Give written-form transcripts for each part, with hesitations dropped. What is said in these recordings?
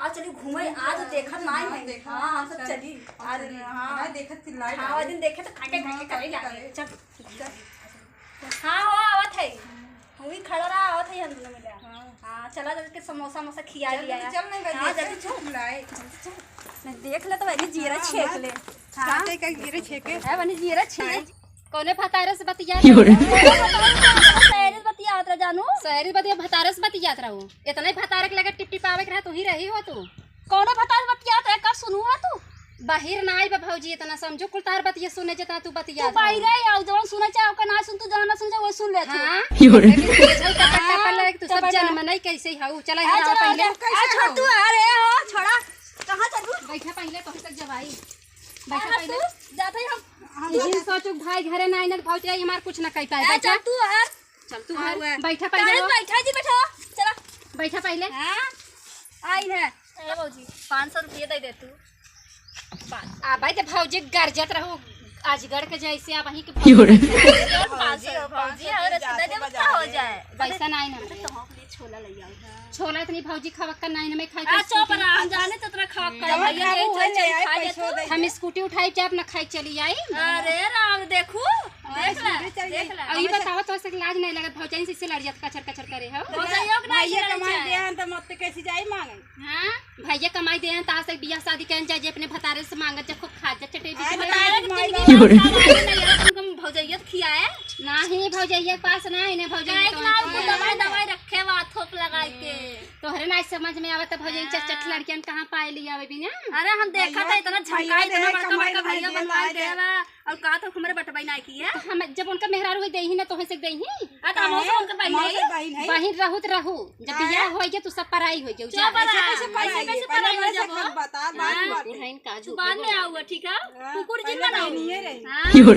आज चली घूमे आज देखा ना है। हां हम सब चली आज। हां देखत थी लाइट। हां दिन देखे तो काटे करे लागे। चल हां हो आवत है हुई खड़ा रहा आवत है हम दोनों मिला। हां चला जल्दी के समोसा मसा खिया लिया। चल नहीं हां जल्दी चल लाए नहीं देख ले तो वही जीरा छेक ले। हां काटे का जीरा छेके है वनी जीरा छेक कोने भतारे से बतिया शहरी बतियात रह जानू शहरी बतिया भतारे से बतियात रहू इतना ही भतारे के लगे टिप टिपावे के रह तू ही रही हो तू कौन भतारे बतियात है कब सुनू है तू बाहिर ना आई बा भौजी इतना समझो कुल तार बतिया सुने जता तू बतिया तू बाहिर आई आउ जवन सुने चाहे ओका ना सुन तू जवन ना सुन जा वो सुन ले तू हां तू सब जन में नहीं कैसे हाउ चला यहाँ पहले आ छोड़ तू अरे हो छोड़ा कहां चलू बैठा पहले तो तक जवाई बैठा पहले जाते हम इजिन सोचो भाई घरे ना आइनर भौजी हमार कुछ ना कह पाए बैठा तू यार चल तू बैठा पहले बैठा जी बैठो चला बैठा पहले हां आई है ए भौजी 500 रुपया दे दे तू आ भाई ते भौजी गरजत रहो अजगर के जैसे आ वही के भौजी और दे दे बच्चा हो जाए पैसा नहीं ना तो हम लिए छोला ले आओ छोला इतनी भौजी खवक्का नहीं में खाई आ चुप रहा हम जाने तो तेरा खवक्का भैया के खा ले तू हम स्कूटी उठाई जाब ना खाई चली आई अरे राम देखू देख ले अभी बताओ तो से लाज नहीं लगत भौजाई से लड़ जात कचर कचर करे हो भौजाइयो के भैया कमाई दे हैं तो मत कैसी जाई मांगे हां भैया कमाई दे हैं ता से बियाह शादी कहन जाए अपने भतारे से मांगत जब खूब खा जा चटे तुम भौजाइयो खियाए नहीं भौजाइया के पास ना इने भौजाई दवाई दवाई रखे वा थोप लगाई के तोहरे ना समझ में आवत भौजाई चट लड़कियन कहां पाए लिया आवे बिना अरे हम देखा था इतना झमका इतना बड़का बड़का भैया बनवा देला और का तो हमरे बटवाई ना की है हम जब उनका मेहरारू देई ही ना तोहे से देई ही आ त हम उनका बहन है बहन रहू जब बियाह होई जे तू सब पराई होई जे कैसे पराई हो जब बता बात का जुबान में आऊगा ठीक है कुकुर जिन बनाओ हां कुकुर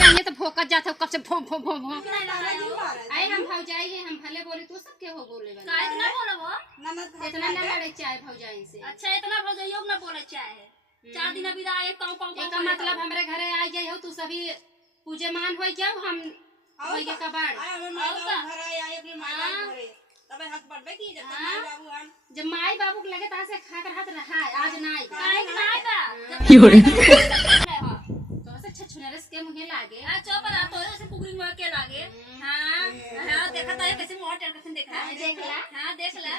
जाने तो भौंकत जात हो कब से भों भों भों भों आए हम भौजाई है हम भले बोले तू सब के हो बोले वाला का इतना बोलबो इतना ना लड़े चाहे भौजाई से अच्छा इतना भौजाइयो ना बोले चाहे 4 दिन अभी आए काऊ काऊ का मतलब हमरे घरे आ जाई हो तू सभी पूजे मान होई जाओ हम होई के कबाड़ हमें माई बाबू घर आए अपने माई बाबू घरे तबे हक पड़बे की जब माई बाबू हम जब माई बाबू के लगे ता से खा कर हाथ रहा आज नाई काहे ना बा तो से छछुनरस के मुहे लागे आ चुप रहा तो से पुगरी में के लागे हां हां देखा तो कैसे मोटर कैसे देखा देखला हां देखला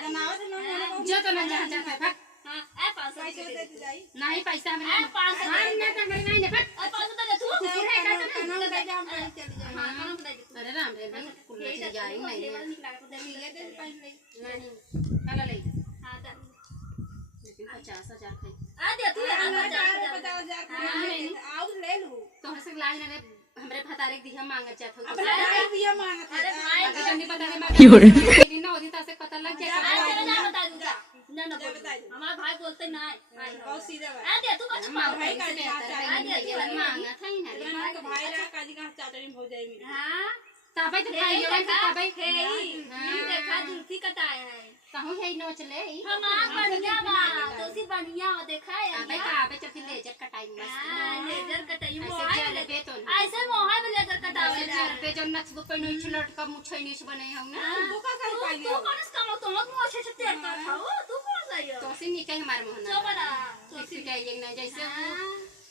जो तो ना जा भाग हां ए 500 दे दे जाई नहीं पैसा हमरे 500 ना तो हमरे नहीं भाग 500 दे तू कुकुर है का तो दे दे हम चली जाए हां कौन दे दे अरे राम रे कुल चली जाई नहीं ये दे पैसे नहीं चला ले हां दे लेकिन 50,000 खाई आ दे तू 50,000 आओ ले लू तो हसे लाज ना हमरे भतारे के दिया मांगत जात हो अपने दिया मांगत अरे भाई अगर जल्दी बता दे मैं ना ओदी ता से पता लग जाए ना बता दूंगा ना बता हमारा भाई बोलते ना बहुत सीधा है आ दे तू कुछ भाई का मांगा था ही ना भाई रा काजी का चाटनी हो जाए मेरी हां तबे तो भाई ये तबे ये देखा जुल्फी कटाया है कहूं है नो चले हम आ बढ़िया बा तो सी बढ़िया हो देखा है अबे का अबे चल लेजर कटाई मस्त हां लेजर कटाई ऐसे पे तो ऐसे मोहा में लेजर कटावे लेजर पे जो नच दो पनो छलट का मुछैनी से बने हम ना तू का कर पाई तू कौन इसका मत तो मत अच्छे से तेल कर खाओ तू कौन सही हो तो से निकल हमारे मोहना चबरा तो सी के ये ना जैसे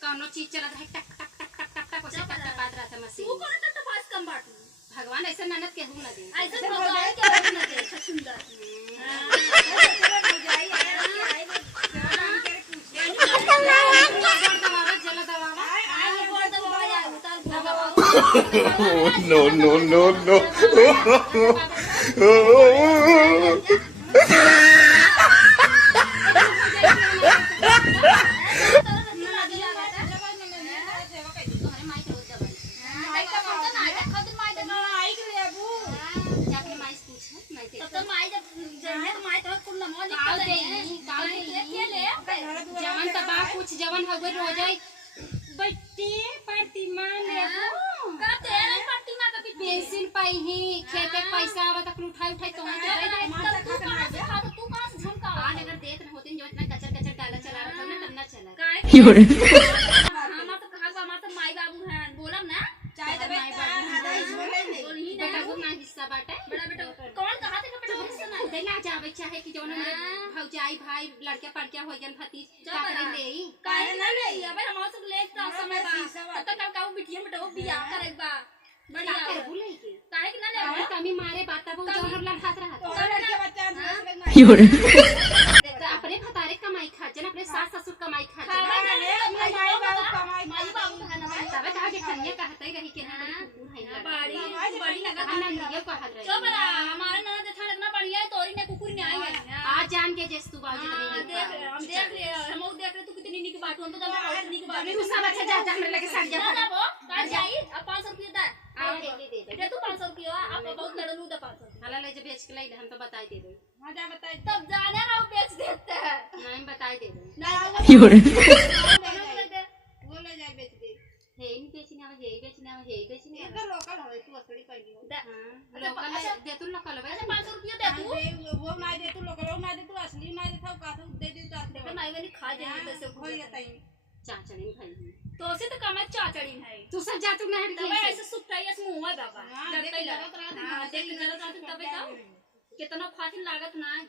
कोनो चीज चलत है टक टक टक टक टक टक से टक बात रहता मशीन तू कौन तक फास कम बाटू भगवान ऐसे ननद के हूं ना दे ऐसे भगवान के हूं ना दे सुंदर no no जवन हो गई रोजाई बट्टी प्रतिमा ले का तेरे प्रतिमा का पेंसिल पाई ही खेते पैसा आवत तक उठाई उठाई तो तू कहां से खा तू कहां से झमका अगर देख न होती जो इतना कचर कचर डाला चला रहा था ना तब ना चला काहे हमार तो कहा हमार तो माई बाबू हैं बोलम ना चाहे दबे बोलही ना बेटा वो ना हिस्सा बाटे बड़ा बेटा कौन कहा थे बेटा हिस्सा ना देला जावे चाहे कि जोन मेरे भौजाई माई भाई लड़के पड़के हो गन भतीज का करे ले काहे ना ले अबे हम सब ले समय बा तब तक काऊ बिटिया बेटा बियाह करेबा बढ़िया है भूले के काहे कि ना ले और कमी मारे बाता बहुत जोर हम लड़ात रहा तो लड़के बच्चा अपने भतारे कमाई खर्चन अपने सास ससुर कमाई खर्चन माई बाबू कमाई तबे कहा के खनिया कहते रही के ना बड़ी बड़ी लगा ना ये कहत रही जो बड़ा हमारे ननद जेठान इतना बढ़िया है तोरी ने कुकुर ने आई है आज जान के जेस तू बाजी देख हम देख रहे हम देख रहे तू कितनी निक बात हम तो जब बहुत निक बात तू सब अच्छा जा हमरे लगे साड़ी जा ना वो काट जाई अब 500 रुपया दे आओ दे तू 500 रुपया आप बहुत लड़लू दे 500 हला ले जे बेच के लाई हम तो बताई दे दे हां जा बताई तब जाने रहो बेच देते हैं नहीं बताई दे दे ना वो ले जाए बेच दे हे नहीं बेचना हे बेचना हे बेचना ये तो लोकल है तू असली कइली हो हां लोकल दे तू लोकल भाई अच्छा 500 रुपया दे तू वो ना दे तू लोकल ना दे तू असली ना दे था का तू दे दे तो नहीं मैंने खा जाए तो से हो जाता है चाचड़ी भाई तो से तो कम चाचड़ी है तू सब जा तू नहीं तब ऐसे सुखटाई ऐसे मुंह है बाबा लड़का लगा देख गलत आते तबे तो कितना फातिल लागत ना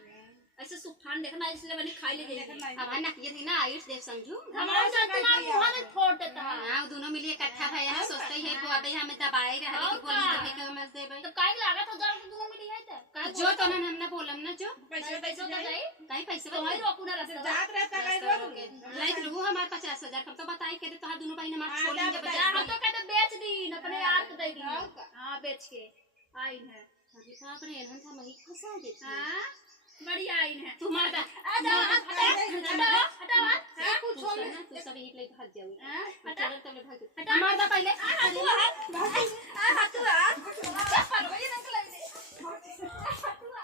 ऐसे सुखान देखना इसलिए मैंने खा ले जाए अब ना ये थी ना आयुष देव समझू हमारा साथ तुम्हारा मुंह में फोड़ देता है हां दोनों मिलिए इकट्ठा भाई हम सोचते हैं को अबे हमें दबाए रहे कि गोली दे के हम देबे तो काहे लागत 1000 दोनों मिली है तो काहे जो तो हम ना बोलम ना जो पैसे तो जाए काई पैसे तो ही रोकू ना रास्ता जात रहता काहे रोक लाइक लू हमारे 50000 हम तो बताई के तोहार दोनों भाई ने मार छोड़ लेंगे हम तो कहते बेच दी अपने यार को दे दी हां बेच के आई है अभी बाप रे हम था मही फंसा दे हां बढ़िया आई है तुम्हारा हटा कुछ हो ना तू सब एक ले भाग जाओ चल तब ले भाग हमारा पहले तू आ तू आ चप्पल वही निकल ले